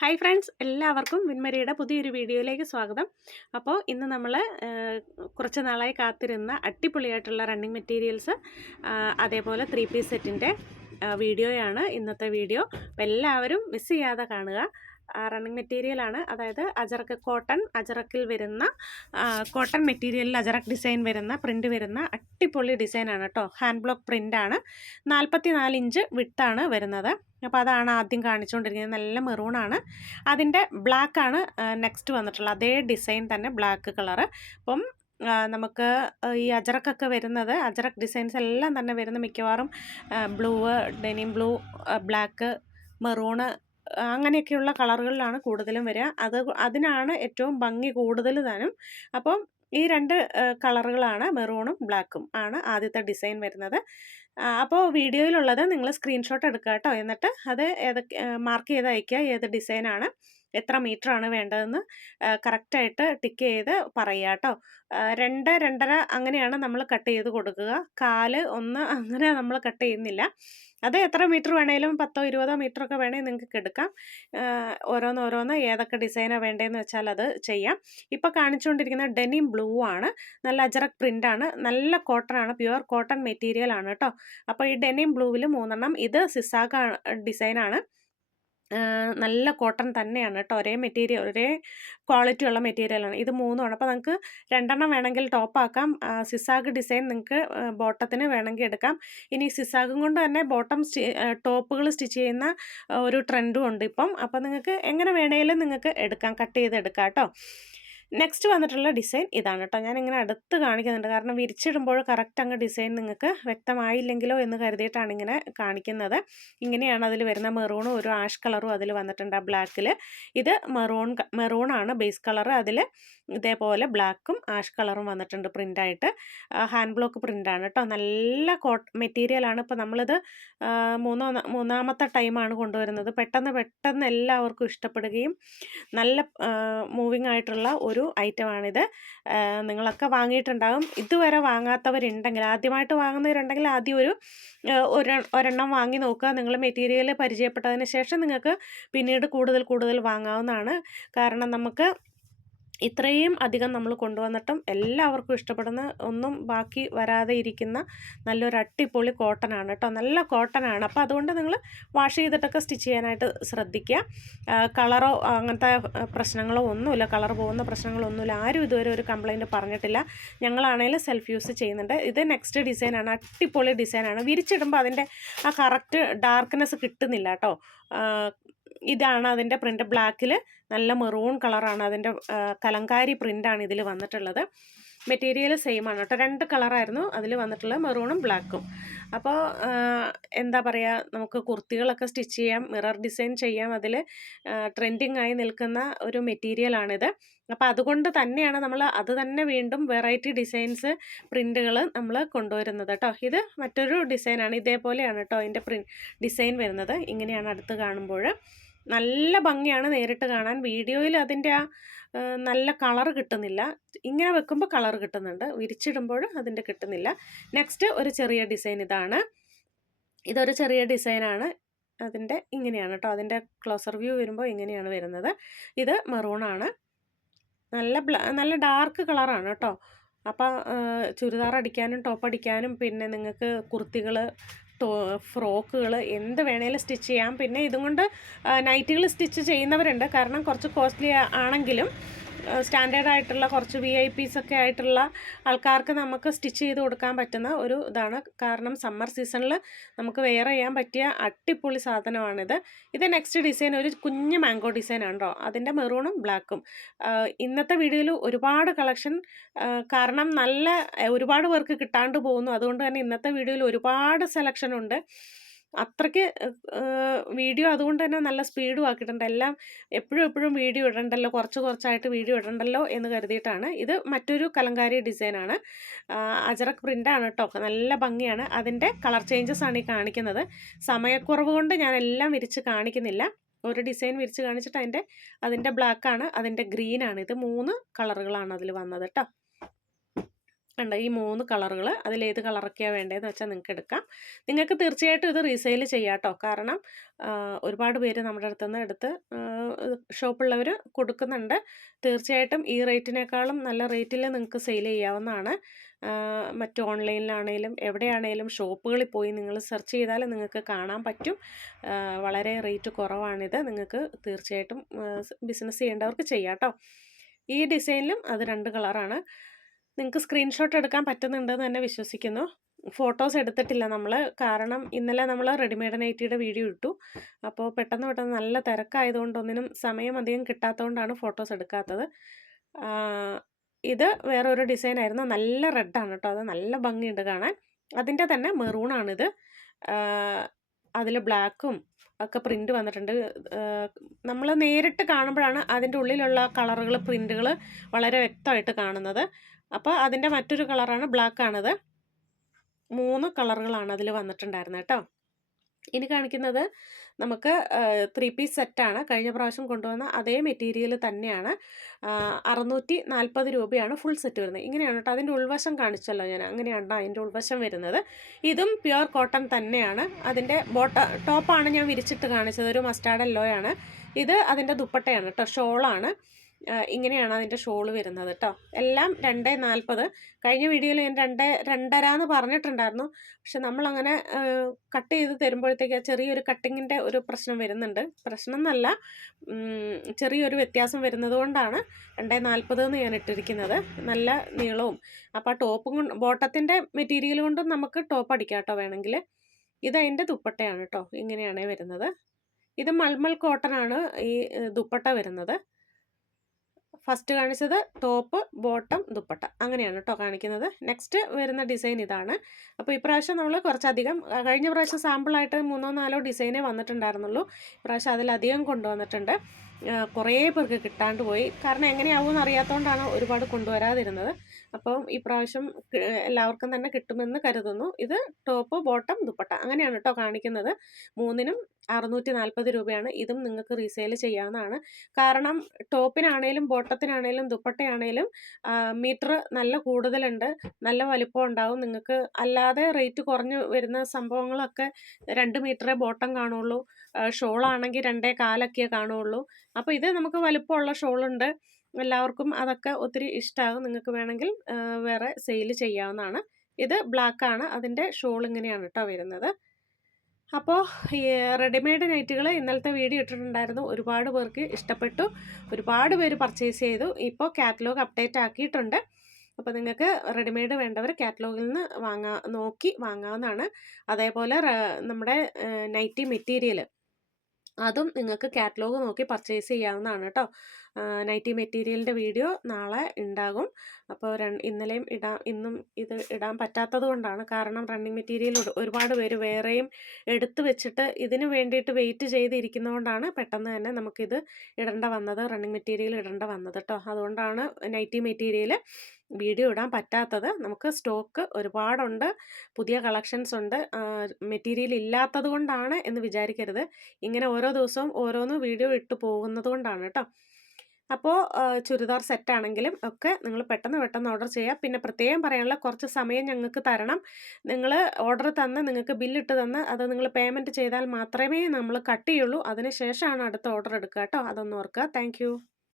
Hi friends, എല്ലാവർക്കും വിൻമരിയുടെ പുതിയൊരു വീഡിയോയിലേക്ക് സ്വാഗതം. അപ്പോൾ ഇന്ന് നമ്മൾ കുറച്ച് നാളായി കാത്തിരുന്ന അടിപൊളിയായിട്ടുള്ള റണ്ണിങ് മെറ്റീരിയൽസ്, അതേപോലെ 3 പീസ് സെറ്റിൻ്റെ വീഡിയോയാണ് ഇന്നത്തെ വീഡിയോ. അപ്പോൾ എല്ലാവരും മിസ് ചെയ്യാതെ കാണുക. റണ്ണിങ് മെറ്റീരിയലാണ്, അതായത് അജറക്കിൽ വരുന്ന കോട്ടൺ മെറ്റീരിയലിൽ അജറക് ഡിസൈൻ വരുന്ന പ്രിൻ്റ് വരുന്ന അടിപൊളി ഡിസൈനാണ് കേട്ടോ. ഹാൻഡ് ബ്ലോക്ക് പ്രിൻ്റാണ്. 44 ഇഞ്ച് വിഡ്ത്താണ് വരുന്നത്. അപ്പോൾ അതാണ് ആദ്യം കാണിച്ചുകൊണ്ടിരിക്കുന്നത്. നല്ല മെറൂണാണ്. അതിൻ്റെ ബ്ലാക്കാണ് നെക്സ്റ്റ് വന്നിട്ടുള്ളത്. അതേ ഡിസൈൻ തന്നെ ബ്ലാക്ക് കളറ്. അപ്പം നമുക്ക് ഈ അജറക്കൊക്കെ വരുന്നത്, അജറക് ഡിസൈൻസ് എല്ലാം തന്നെ വരുന്ന മിക്കവാറും blue, denim blue, black, maroon അങ്ങനെയൊക്കെയുള്ള കളറുകളിലാണ് കൂടുതലും വരിക. അതിനാണ് ഏറ്റവും ഭംഗി കൂടുതൽ താനും. അപ്പം ഈ 2 കളറുകളാണ്, മെറൂണും ബ്ലാക്കും ആണ് ആദ്യത്തെ ഡിസൈൻ വരുന്നത്. അപ്പോൾ വീഡിയോയിലുള്ളത് നിങ്ങൾ സ്ക്രീൻഷോട്ട് എടുക്കുക കേട്ടോ. എന്നിട്ട് അത് മാർക്ക് ചെയ്ത് അയക്കുക. ഏത് ഡിസൈനാണ്, എത്ര മീറ്ററാണ് വേണ്ടതെന്ന് കറക്റ്റായിട്ട് ടിക്ക് ചെയ്ത് പറയുക കേട്ടോ. 2, 2.5 അങ്ങനെയാണ് നമ്മൾ കട്ട് ചെയ്ത് കൊടുക്കുക. 4, 1 അങ്ങനെ നമ്മൾ കട്ട് ചെയ്യുന്നില്ല. അത് എത്ര മീറ്റർ വേണേലും 10, 20 മീറ്ററൊക്കെ വേണമെങ്കിൽ നിങ്ങൾക്ക് എടുക്കാം. ഓരോന്ന് ഏതൊക്കെ ഡിസൈനാണ് വേണ്ടതെന്ന് വെച്ചാൽ അത് ചെയ്യാം. ഇപ്പോൾ കാണിച്ചുകൊണ്ടിരിക്കുന്ന ഡെനിം ബ്ലൂ ആണ്. നല്ല അജറക് പ്രിൻ്റാണ്, നല്ല കോട്ടൺ ആണ്, പ്യുവർ കോട്ടൺ മെറ്റീരിയൽ ആണ് കേട്ടോ. അപ്പോൾ ഈ ഡെനിം ബ്ലൂവിൽ 3 എണ്ണം. ഇത് സിസാഗ ഡിസൈനാണ്. നല്ല കോട്ടൺ തന്നെയാണ് കേട്ടോ. ഒരേ മെറ്റീരിയൽ, ഒരേ ക്വാളിറ്റി ഉള്ള മെറ്റീരിയലാണ്. ഇത് 3 ആണ്. അപ്പോൾ നമുക്ക് 2 എണ്ണം വേണമെങ്കിൽ ടോപ്പാക്കാം. സിസാഗ് ഡിസൈൻ നിങ്ങൾക്ക് ബോട്ടത്തിന് വേണമെങ്കിൽ എടുക്കാം. ഇനി സിസാഗും കൊണ്ട് തന്നെ ടോപ്പുകൾ സ്റ്റിച്ച് ചെയ്യുന്ന ഒരു ട്രെൻഡും ഉണ്ട് ഇപ്പം. അപ്പോൾ നിങ്ങൾക്ക് എങ്ങനെ വേണമെങ്കിലും നിങ്ങൾക്ക് എടുക്കാം, കട്ട് ചെയ്തെടുക്കാം കേട്ടോ. നെക്സ്റ്റ് വന്നിട്ടുള്ള ഡിസൈൻ ഇതാണ് കേട്ടോ. ഞാനിങ്ങനെ അടുത്ത് കാണിക്കുന്നുണ്ട്, കാരണം വിരിച്ചിടുമ്പോൾ കറക്റ്റ് അങ്ങ് ഡിസൈൻ നിങ്ങൾക്ക് വ്യക്തമായില്ലെങ്കിലോ എന്ന് കരുതിയിട്ടാണ് ഇങ്ങനെ കാണിക്കുന്നത്. ഇങ്ങനെയാണ് അതിൽ വരുന്ന. മെറൂണും ഒരു ആഷ് കളറും അതിൽ വന്നിട്ടുണ്ട് ആ ബ്ലാക്കിൽ. ഇത് മെറൂണാണ് ബേസ് കളർ. അതിൽ ഇതേപോലെ ബ്ലാക്കും ആഷ് കളറും വന്നിട്ടുണ്ട് പ്രിൻ്റായിട്ട്. ഹാൻഡ് ബ്ലോക്ക് പ്രിൻ്റാണ് കേട്ടോ. നല്ല മെറ്റീരിയലാണ്. ഇപ്പോൾ നമ്മളിത് മൂന്നാമത്തെ ടൈമാണ് കൊണ്ടുവരുന്നത്. പെട്ടെന്ന് എല്ലാവർക്കും ഇഷ്ടപ്പെടുകയും നല്ല മൂവിങ് ആയിട്ടുള്ള ഒരു ഐറ്റമാണിത്. നിങ്ങളൊക്കെ വാങ്ങിയിട്ടുണ്ടാകും. ഇതുവരെ വാങ്ങാത്തവരുണ്ടെങ്കിൽ, ആദ്യമായിട്ട് വാങ്ങുന്നവരുണ്ടെങ്കിൽ ആദ്യം ഒരെണ്ണം വാങ്ങി നോക്കുക. നിങ്ങൾ മെറ്റീരിയൽ പരിചയപ്പെട്ടതിന് ശേഷം നിങ്ങൾക്ക് പിന്നീട് കൂടുതൽ വാങ്ങാവുന്നതാണ്. കാരണം നമുക്ക് ഇത്രയും അധികം നമ്മൾ കൊണ്ടുവന്നിട്ടും എല്ലാവർക്കും ഇഷ്ടപ്പെടുന്ന, ഒന്നും ബാക്കി വരാതെ ഇരിക്കുന്ന നല്ലൊരു അടിപൊളി കോട്ടനാണ് കേട്ടോ. നല്ല കോട്ടനാണ്. അപ്പോൾ അതുകൊണ്ട് നിങ്ങൾ വാഷ് ചെയ്തിട്ടൊക്കെ സ്റ്റിച്ച് ചെയ്യാനായിട്ട് ശ്രദ്ധിക്കുക. കളറോ അങ്ങനത്തെ പ്രശ്നങ്ങളോ ഒന്നുമില്ല, കളർ പോകുന്ന പ്രശ്നങ്ങളൊന്നുമില്ല. ആരും ഇതുവരെ ഒരു കംപ്ലൈൻറ്റ് പറഞ്ഞിട്ടില്ല. ഞങ്ങളാണെങ്കിലും സെൽഫ് യൂസ് ചെയ്യുന്നുണ്ട്. ഇത് നെക്സ്റ്റ് ഡിസൈനാണ്. അടിപൊളി ഡിസൈനാണ്. വിരിച്ചിടുമ്പോൾ അതിൻ്റെ ആ കറക്റ്റ് ഡാർക്ക്നെസ് കിട്ടുന്നില്ല കേട്ടോ. ഇതാണ് അതിൻ്റെ പ്രിൻ്റ്. ബ്ലാക്കിൽ നല്ല മെറൂൺ കളറാണ് അതിൻ്റെ. കലങ്കാരി പ്രിൻ്റാണ് ഇതിൽ വന്നിട്ടുള്ളത്. മെറ്റീരിയൽ സെയിം ആണ് കേട്ടോ. 2 കളറായിരുന്നു അതിൽ വന്നിട്ടുള്ളത്, മെറൂണും ബ്ലാക്കും. അപ്പോൾ എന്താ പറയുക, നമുക്ക് കുർത്തികളൊക്കെ സ്റ്റിച്ച് ചെയ്യാം, മിറർ ഡിസൈൻ ചെയ്യാം. അതിൽ ട്രെൻഡിങ് ആയി നിൽക്കുന്ന ഒരു മെറ്റീരിയലാണിത്. അപ്പോൾ അതുകൊണ്ട് തന്നെയാണ് നമ്മൾ അത് തന്നെ വീണ്ടും വെറൈറ്റി ഡിസൈൻസ്, പ്രിൻ്റുകൾ നമ്മൾ കൊണ്ടുവരുന്നത് കേട്ടോ. ഇത് മറ്റൊരു ഡിസൈനാണ്. ഇതേപോലെയാണ് കേട്ടോ അതിൻ്റെ ഡിസൈൻ വരുന്നത്. ഇങ്ങനെയാണ് അടുത്ത് കാണുമ്പോൾ. നല്ല ഭംഗിയാണ് നേരിട്ട് കാണാൻ. വീഡിയോയിൽ അതിൻ്റെ ആ നല്ല കളർ കിട്ടുന്നില്ല. ഇങ്ങനെ വെക്കുമ്പോൾ കളർ കിട്ടുന്നുണ്ട്, വിരിച്ചിടുമ്പോൾ അതിൻ്റെ കിട്ടുന്നില്ല. നെക്സ്റ്റ് ഒരു ചെറിയ ഡിസൈൻ ഇതാണ്. ഇതൊരു ചെറിയ ഡിസൈനാണ്. അതിൻ്റെ ഇങ്ങനെയാണ് കേട്ടോ. അതിൻ്റെ ക്ലോസർ വ്യൂ വരുമ്പോൾ ഇങ്ങനെയാണ് വരുന്നത്. ഇത് മെറൂണാണ്. നല്ല ഡാർക്ക് കളറാണ് കേട്ടോ. അപ്പം ചുരിദാർ അടിക്കാനും ടോപ്പ് അടിക്കാനും, പിന്നെ നിങ്ങൾക്ക് കുർത്തികൾ, ഫ്രോക്കുകൾ എന്ത് വേണേലും സ്റ്റിച്ച് ചെയ്യാം. പിന്നെ ഇതും കൊണ്ട് നൈറ്റികൾ സ്റ്റിച്ച് ചെയ്യുന്നവരുണ്ട്. കാരണം കുറച്ച് കോസ്റ്റ്ലി ആണെങ്കിലും സ്റ്റാൻഡേർഡ് ആയിട്ടുള്ള കുറച്ച് VIP ഒക്കെ ആയിട്ടുള്ള ആൾക്കാർക്ക് നമുക്ക് സ്റ്റിച്ച് ചെയ്ത് കൊടുക്കാൻ പറ്റുന്ന ഒരു ഇതാണ്. കാരണം സമ്മർ സീസണിൽ നമുക്ക് വെയർ ചെയ്യാൻ പറ്റിയ അടിപൊളി സാധനമാണിത്. ഇത് നെക്സ്റ്റ് ഡിസൈൻ ഒരു കുഞ്ഞ് മാംഗോ ഡിസൈനാണ് കേട്ടോ. അതിൻ്റെ മെറൂണും ബ്ലാക്കും. ഇന്നത്തെ വീഡിയോയിൽ ഒരുപാട് കളക്ഷൻ, കാരണം ഒരുപാട് പേർക്ക് കിട്ടാണ്ട് പോകുന്നു. അതുകൊണ്ട് തന്നെ ഇന്നത്തെ വീഡിയോയിൽ ഒരുപാട് സെലക്ഷൻ ഉണ്ട്. അത്രയ്ക്ക് വീഡിയോ അതുകൊണ്ട് തന്നെ നല്ല സ്പീഡും ആക്കിയിട്ടുണ്ട്. എല്ലാം എപ്പോഴും വീഡിയോ ഇടണ്ടല്ലോ, കുറച്ചായിട്ട് വീഡിയോ ഇടണ്ടല്ലോ എന്ന് കരുതിയിട്ടാണ്. ഇത് മറ്റൊരു കലങ്കാരി ഡിസൈനാണ്. അജറക് പ്രിൻ്റാണ് കേട്ടോ. നല്ല ഭംഗിയാണ്. അതിൻ്റെ കളർ ചേഞ്ചസ് ആണ് ഈ കാണിക്കുന്നത്. സമയക്കുറവ് കൊണ്ട് ഞാൻ എല്ലാം വിരിച്ച് കാണിക്കുന്നില്ല. ഒരു ഡിസൈൻ വിരിച്ച് കാണിച്ചിട്ട് അതിൻ്റെ ബ്ലാക്കാണ്, അതിൻ്റെ ഗ്രീനാണ്. ഇത് 3 കളറുകളാണ് അതിൽ വന്നത് കേട്ടോ. കണ്ടോ ഈ 3 കളറുകൾ അതിലേത് കളറൊക്കെയാണ് വേണ്ടതെന്ന് വെച്ചാൽ നിങ്ങൾക്ക് എടുക്കാം. നിങ്ങൾക്ക് തീർച്ചയായിട്ടും ഇത് റീസെയിൽ ചെയ്യാം കേട്ടോ. കാരണം ഒരുപാട് പേര് നമ്മുടെ അടുത്തുനിന്ന് എടുത്ത് ഷോപ്പുള്ളവർ കൊടുക്കുന്നുണ്ട്. തീർച്ചയായിട്ടും ഈ റേറ്റിനേക്കാളും നല്ല റേറ്റിൽ നിങ്ങൾക്ക് സെയിൽ ചെയ്യാവുന്നതാണ്. മറ്റ് ഓൺലൈനിലാണേലും എവിടെയാണേലും ഷോപ്പുകളിൽ പോയി നിങ്ങൾ സെർച്ച് ചെയ്താൽ നിങ്ങൾക്ക് കാണാൻ പറ്റും. വളരെ റേറ്റ് കുറവാണിത്. നിങ്ങൾക്ക് തീർച്ചയായിട്ടും ബിസിനസ് ചെയ്യേണ്ടവർക്ക് ചെയ്യാം കേട്ടോ. ഈ ഡിസൈനിലും അത് 2 കളറാണ്. നിങ്ങൾക്ക് സ്ക്രീൻഷോട്ട് എടുക്കാൻ പറ്റുന്നുണ്ടെന്ന് തന്നെ വിശ്വസിക്കുന്നു. ഫോട്ടോസ് എടുത്തിട്ടില്ല നമ്മൾ. കാരണം ഇന്നലെ നമ്മൾ റെഡിമെയ്ഡ് നൈറ്റിയുടെ വീഡിയോ ഇട്ടു. അപ്പോൾ പെട്ടെന്ന് നല്ല തിരക്കായതുകൊണ്ട് ഒന്നിനും സമയം അധികം കിട്ടാത്തതുകൊണ്ടാണ് ഫോട്ടോസ് എടുക്കാത്തത്. ഇത് വേറൊരു ഡിസൈനായിരുന്നു. നല്ല റെഡാണ് കേട്ടോ. അത് നല്ല ഭംഗിയുണ്ട് കാണാൻ. അതിൻ്റെ തന്നെ മെറൂണാണിത്. അതിൽ ബ്ലാക്കും ഒക്കെ പ്രിൻ്റ് വന്നിട്ടുണ്ട്. നമ്മൾ നേരിട്ട് കാണുമ്പോഴാണ് അതിൻ്റെ ഉള്ളിലുള്ള കളറുകൾ പ്രിൻ്റുകൾ വളരെ വ്യക്തമായിട്ട് കാണുന്നത്. അപ്പോൾ അതിൻ്റെ മറ്റൊരു കളറാണ് ബ്ലാക്കാണിത്. 3 കളറുകളാണ് അതിൽ വന്നിട്ടുണ്ടായിരുന്നത് കേട്ടോ. ഇനി കാണിക്കുന്നത് നമുക്ക് 3 പീസ് സെറ്റാണ്. കഴിഞ്ഞ പ്രാവശ്യം കൊണ്ടുവന്ന അതേ മെറ്റീരിയൽ തന്നെയാണ്. 640 രൂപയാണ് ഫുൾ സെറ്റ് വരുന്നത്. ഇങ്ങനെയാണ് കേട്ടോ. അതിൻ്റെ ഉൾവശം കാണിച്ചല്ലോ ഞാൻ. അങ്ങനെയാണ് അതിൻ്റെ ഉൾവശം വരുന്നത്. ഇതും പ്യുവർ കോട്ടൺ തന്നെയാണ്. അതിൻ്റെ ടോപ്പാണ് ഞാൻ വിരിച്ചിട്ട് കാണിച്ചത്. ഒരു മസ്റ്റാർഡ് യെല്ലോയാണ്. ഇത് അതിൻ്റെ ദുപ്പട്ടയാണ് കേട്ടോ. ഷോളാണ്. ഇങ്ങനെയാണ് അതിൻ്റെ ഷോള് വരുന്നത് കേട്ടോ. എല്ലാം 240. കഴിഞ്ഞ വീഡിയോയിൽ ഞാൻ 2.5 എന്ന് പറഞ്ഞിട്ടുണ്ടായിരുന്നു. പക്ഷെ നമ്മളങ്ങനെ കട്ട് ചെയ്ത് തരുമ്പോഴത്തേക്ക് ചെറിയൊരു കട്ടിങ്ങിൻ്റെ ഒരു പ്രശ്നം വരുന്നുണ്ട്. പ്രശ്നം എന്നല്ല, ചെറിയൊരു വ്യത്യാസം വരുന്നത് കൊണ്ടാണ് 2.40 എന്ന് ഞാൻ ഇട്ടിരിക്കുന്നത്. നല്ല നീളവും. അപ്പോൾ ആ ടോപ്പും കൊണ്ട് ബോട്ടത്തിൻ്റെ മെറ്റീരിയൽ കൊണ്ടും നമുക്ക് ടോപ്പ് അടിക്കാം കേട്ടോ വേണമെങ്കിൽ. ഇതതിൻ്റെ ദുപ്പട്ടയാണ് കേട്ടോ. ഇങ്ങനെയാണ് വരുന്നത്. ഇത് മൾമൽ കോട്ടനാണ് ഈ ദുപ്പട്ട വരുന്നത്. ഫസ്റ്റ് കാണിച്ചത് ടോപ്പ്, ബോട്ടം, ദുപ്പട്ട അങ്ങനെയാണ് കേട്ടോ കാണിക്കുന്നത്. നെക്സ്റ്റ് വരുന്ന ഡിസൈൻ ഇതാണ്. അപ്പോൾ ഇപ്രാവശ്യം നമ്മൾ കുറച്ചധികം, കഴിഞ്ഞ പ്രാവശ്യം സാമ്പിളായിട്ട് 3-4 ഡിസൈനേ വന്നിട്ടുണ്ടായിരുന്നുള്ളൂ. ഇപ്രാവശ്യം അതിലധികം കൊണ്ടുവന്നിട്ടുണ്ട്. കുറേ പേർക്ക് കിട്ടാണ്ട് പോയി. കാരണം എങ്ങനെയാവുമെന്ന് അറിയാത്തതുകൊണ്ടാണ് ഒരുപാട് കൊണ്ടുവരാതിരുന്നത്. അപ്പം ഇപ്രാവശ്യം എല്ലാവർക്കും തന്നെ കിട്ടുമെന്ന് കരുതുന്നു. ഇത് ടോപ്പ്, ബോട്ടം, ദുപ്പട്ട അങ്ങനെയാണ് കേട്ടോ കാണിക്കുന്നത്. 3-നും 640 രൂപയാണ്. ഇതും നിങ്ങൾക്ക് റീസെയിൽ ചെയ്യാവുന്നതാണ്. കാരണം ടോപ്പിനാണേലും ബോട്ടത്തിനാണേലും ദുപ്പട്ടയാണേലും മീറ്റർ നല്ല കൂടുതലുണ്ട്. നല്ല വലിപ്പം ഉണ്ടാവും. നിങ്ങൾക്ക് അല്ലാതെ റേറ്റ് കുറഞ്ഞ് വരുന്ന സംഭവങ്ങളൊക്കെ 2 മീറ്ററേ ബോട്ടം കാണുള്ളൂ. ഷോളാണെങ്കിൽ 2.25 കാണുള്ളൂ. അപ്പോൾ ഇത് നമുക്ക് വലിപ്പമുള്ള ഷോളുണ്ട്. എല്ലാവർക്കും അതൊക്കെ ഒത്തിരി ഇഷ്ടമാകും. നിങ്ങൾക്ക് വേണമെങ്കിൽ വേറെ സെയിൽ ചെയ്യാവുന്നതാണ്. ഇത് ബ്ലാക്കാണ്. അതിൻ്റെ ഷോൾ ഇങ്ങനെയാണ് കേട്ടോ വരുന്നത്. അപ്പോൾ ഈ റെഡിമെയ്ഡ് നൈറ്റുകൾ ഇന്നലത്തെ വീഡിയോ ഇട്ടിട്ടുണ്ടായിരുന്നു. ഒരുപാട് പേർക്ക് ഇഷ്ടപ്പെട്ടു. ഒരുപാട് പേര് പർച്ചേസ് ചെയ്തു. ഇപ്പോൾ കാറ്റലോഗ് അപ്ഡേറ്റ് ആക്കിയിട്ടുണ്ട്. അപ്പോൾ നിങ്ങൾക്ക് റെഡിമെയ്ഡ് വേണ്ടവർ കാറ്റലോഗിൽ നിന്ന് നോക്കി വാങ്ങാവുന്നതാണ്. അതേപോലെ നമ്മുടെ നൈറ്റി മെറ്റീരിയൽ അതും നിങ്ങൾക്ക് കാറ്റലോഗ് നോക്കി പർച്ചേസ് ചെയ്യാവുന്നതാണ് കേട്ടോ. നൈറ്റി മെറ്റീരിയലിൻ്റെ വീഡിയോ നാളെ ഉണ്ടാകും. അപ്പോൾ ഇന്നലെയും ഇന്നും ഇത് ഇടാൻ പറ്റാത്തത് കൊണ്ടാണ്. കാരണം റണ്ണിങ് മെറ്റീരിയൽ ഒരുപാട് പേര് വേറെയും എടുത്തു വെച്ചിട്ട് ഇതിന് വേണ്ടിയിട്ട് വെയിറ്റ് ചെയ്തിരിക്കുന്നതുകൊണ്ടാണ് പെട്ടെന്ന് തന്നെ നമുക്കിത് ഇടേണ്ട വന്നത്, റണ്ണിങ് മെറ്റീരിയൽ ഇടേണ്ട വന്നത് കേട്ടോ. അതുകൊണ്ടാണ് നൈറ്റി മെറ്റീരിയൽ വീഡിയോ ഇടാൻ പറ്റാത്തത്. നമുക്ക് സ്റ്റോക്ക് ഒരുപാടുണ്ട്, പുതിയ കളക്ഷൻസ് ഉണ്ട്. മെറ്റീരിയൽ ഇല്ലാത്തത് കൊണ്ടാണ് എന്ന് വിചാരിക്കരുത്. ഇങ്ങനെ ഓരോ ദിവസവും ഓരോന്ന് വീഡിയോ ഇട്ട് പോകുന്നത് കൊണ്ടാണ് കേട്ടോ. അപ്പോൾ ചുരിദാർ സെറ്റാണെങ്കിലും ഒക്കെ നിങ്ങൾ പെട്ടെന്ന് ഓർഡർ ചെയ്യുക. പിന്നെ പ്രത്യേകം പറയാനുള്ള കുറച്ച് സമയം ഞങ്ങൾക്ക് തരണം. നിങ്ങൾ ഓർഡർ തന്ന് നിങ്ങൾക്ക് ബില്ലിട്ട് തന്ന് അത് നിങ്ങൾ പേയ്മെൻറ്റ് ചെയ്താൽ മാത്രമേ നമ്മൾ കട്ട് ചെയ്യുള്ളൂ. അതിന് ശേഷമാണ് അടുത്ത ഓർഡർ എടുക്കുക കേട്ടോ. അതൊന്ന് ഓർക്കുക. താങ്ക്